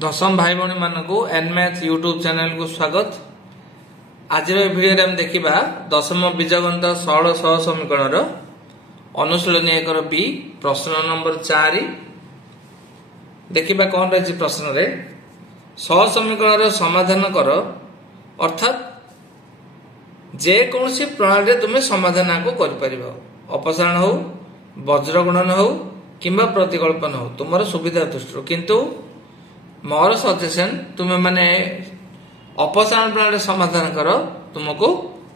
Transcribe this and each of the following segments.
दशम भाई भाई मानक एनमैथ यूट्यूब चैनल को स्वागत। आज भिडियो में देखा दशम बीजगणित सरल सह समीकरण अनुशीलनी 1 बी प्रश्न नंबर 4। देखा कौन रही प्रश्न रे सह समीकरण समाधान कर अर्थात जेकोसी प्रणाली तुम्हें समाधान को कर अपसारण हो वज्र गुणन हो किंबा प्रतिकल्पन हो तुम सुविधा दृष्टि किंतु मोर सजेशन तुम्हें माने अपसारण प्रणाली समाधान कर तुमको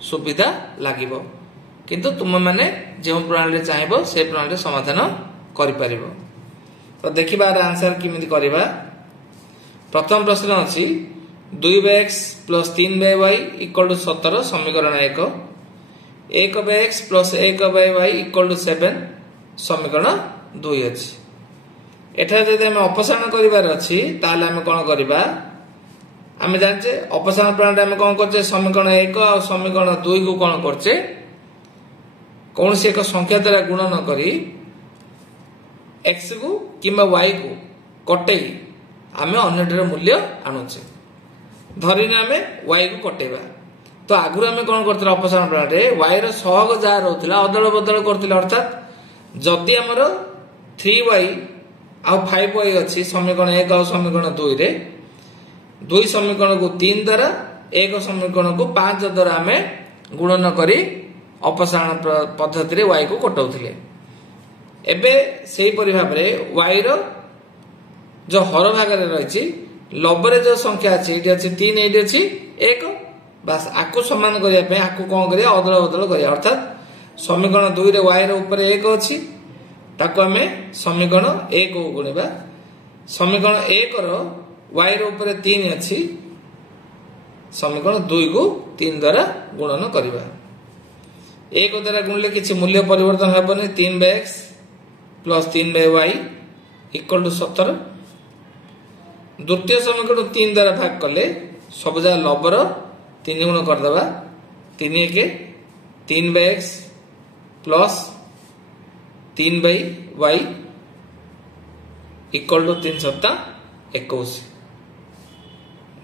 सुविधा लगे किंतु तुम माने जो प्रणाली चाहिए से प्रणाली समाधान कर तो देखा आंसर किमिति करबा। प्रथम प्रश्न अच्छी 2x plus 3y equal to 17 समीकरण 1x plus 1y equal to 7 समीकरण 2 अच्छी। एठार जदि आम अपसारण करिवार अछि ताले आम कोन करिबा आम जानचे अपसारण प्रणाली आम कोन करछे समीकरण 1 और समीकरण 2 को कोन करछे कौन से एक संख्या द्वारा गुणन करी x को किंबा y को कटई आम अन्यटर मूल्य आणुचे धरिने आम y को कटेबा। तो आगुर आम कोन करथिला अपसारण प्रणाली y रो सहग जा रहउथिला अदल बदल करथिला अर्थात जदि हमर 3y आ 5y अच्छी समीकरण 1 और समीकरण 2 रे 2 समीकरण को 3 द्वारा 1 समीकरण को 5 द्वारा आम गुणन करी अपसारण पद्धति रे y को कटाउथिले। एबे सेही परि भाव रे y रो जो हर भाग रे रहिछि लबरे जो संख्या अछि एटी अछि 3 एटी अछि 1 बस आकु समान करिया पे आकु कोन करिया अदल बदल करिया अर्थात समीकरण 2 रे y रो ऊपर 1 अछि ताको आमे समीकरण 1 को गुणिबा समीकरण 1 रो y रो ऊपर 3 अछि समीकरण 2 को 3 द्वारा गुणन करिबा। 1 द्वारा गुणले किछि मूल्य परिवर्तन हेबनी 3x plus 3y equal to 17। द्वितीय समीकरण 3 द्वारा भाग कले सब जा लबर 3 गुण कर देबा 3 1 3x plus 3y equal to 3 7 21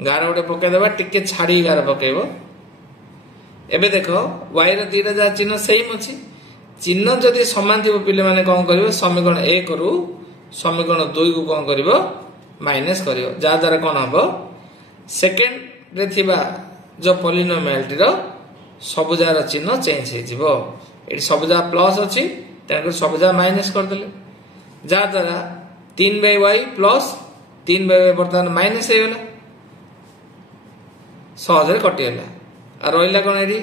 गार गोटे पकई देबा टिके छाड़ी गार पकेबो। एबे देखो y रो दीटा जा चिन्ह सेम अछि चिन्ह जदि समान थिबो पिले माने कोन करिवो समीकरण 1 रु समीकरण 2 को कोन करिवो माइनस करिवो जा द्वारा कोन हबो सेकंड रे थिबा जो पॉलिनोमियल रो सबजा रो चिन्ह चेंज हे जिवो एठी सबजा प्लस अछि ताको सबजा माइनस कर देले जा द्वारा 3y प्लस 3y वर्तमान माइनस हे गेला सहज रे कटि गेला आ रोइला कोन एठी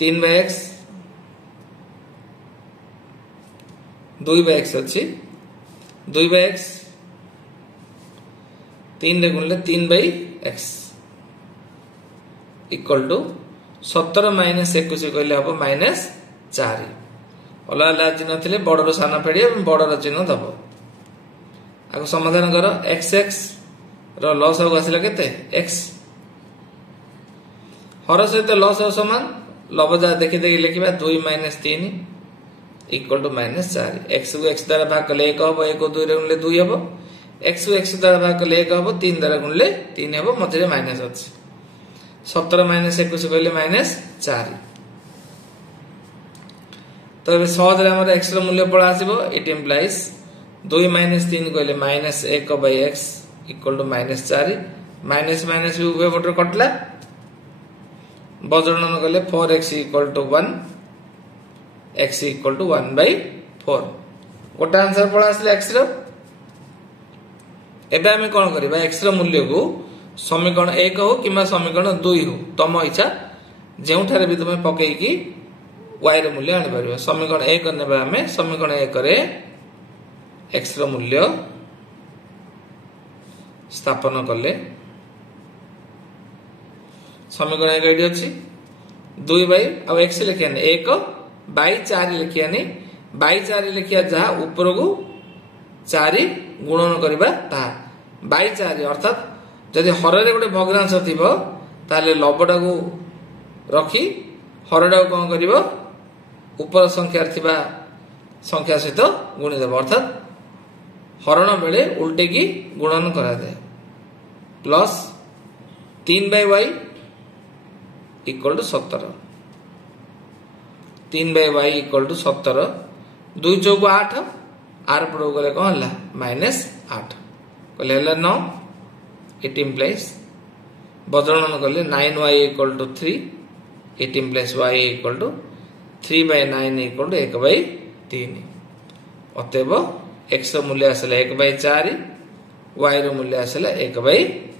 3x 2x अछि 2x 3 रे गुणले 3x इक्वल टू 17 माइनस 21 कहले हबो माइनस 4 ओला ला चिन्ह थिले बडरो साना फेडिए बडरो चिन्ह दबो आको समाधान करो xx रो लॉस हो आसिला केते x हर सहित लॉस हो समान लबजा देखि देखि लिखिबा 2 minus 3 equal to minus 4 x को x द्वारा भाग कले 1 हबो 1 को 2 रे गुणले 2 हबो x को x द्वारा भाग कले 1 हबो 3 द्वारा गुणले 3 हबो मझे माइनस अछि 17 माइनस 21 कहले माइनस 4। तो ए सहज रे हमर x रो मूल्य पळा आसीबो इट इंप्लाइज 2 माइनस 3 कहले minus 1/x equal to minus 4 minus minus भी उभय पटर कटला वज्रणन कहले 4x equal to 1 x equal to 1/4 गोटा आंसर पळा आसले x रो। एबे हमें कोन करबा x रो मूल्य को समीकरण 1 हो किंबा समीकरण 2 हो तम इच्छा जेउठारे भी तुमे पकेई की y रो मूल्य आनि परबो समीकरण 1 नेबा हमें समीकरण 1 रे x रो मूल्य स्थापन करले समीकरण 1 एडी अछि 2y आ x लिखियानी 1/4 लिखियानी 4 लिखिया जहा ऊपर को 4 गुणन करबा ता 4 अर्थात जदि हररे गोटे भग्नांश थिबो ताले लबडा को रखी हरडा को कोन करिवो ऊपर संख्या थिबा संख्या सहित गुणी देबो अर्थात हरण बेले उल्टे की गुणन करा जाए plus 3/y equal to 17 3/y equal to 17 2 चौक 8 आर पड़ो गले कौन हला -8 कहले 9 इट इम्प्लाइज बदलन कले 9y equal to 3 it implies y equal to 3/9 equal to 1/3 अतएव x मूल्य आसला 1/4 y मूल्य आसला 1/3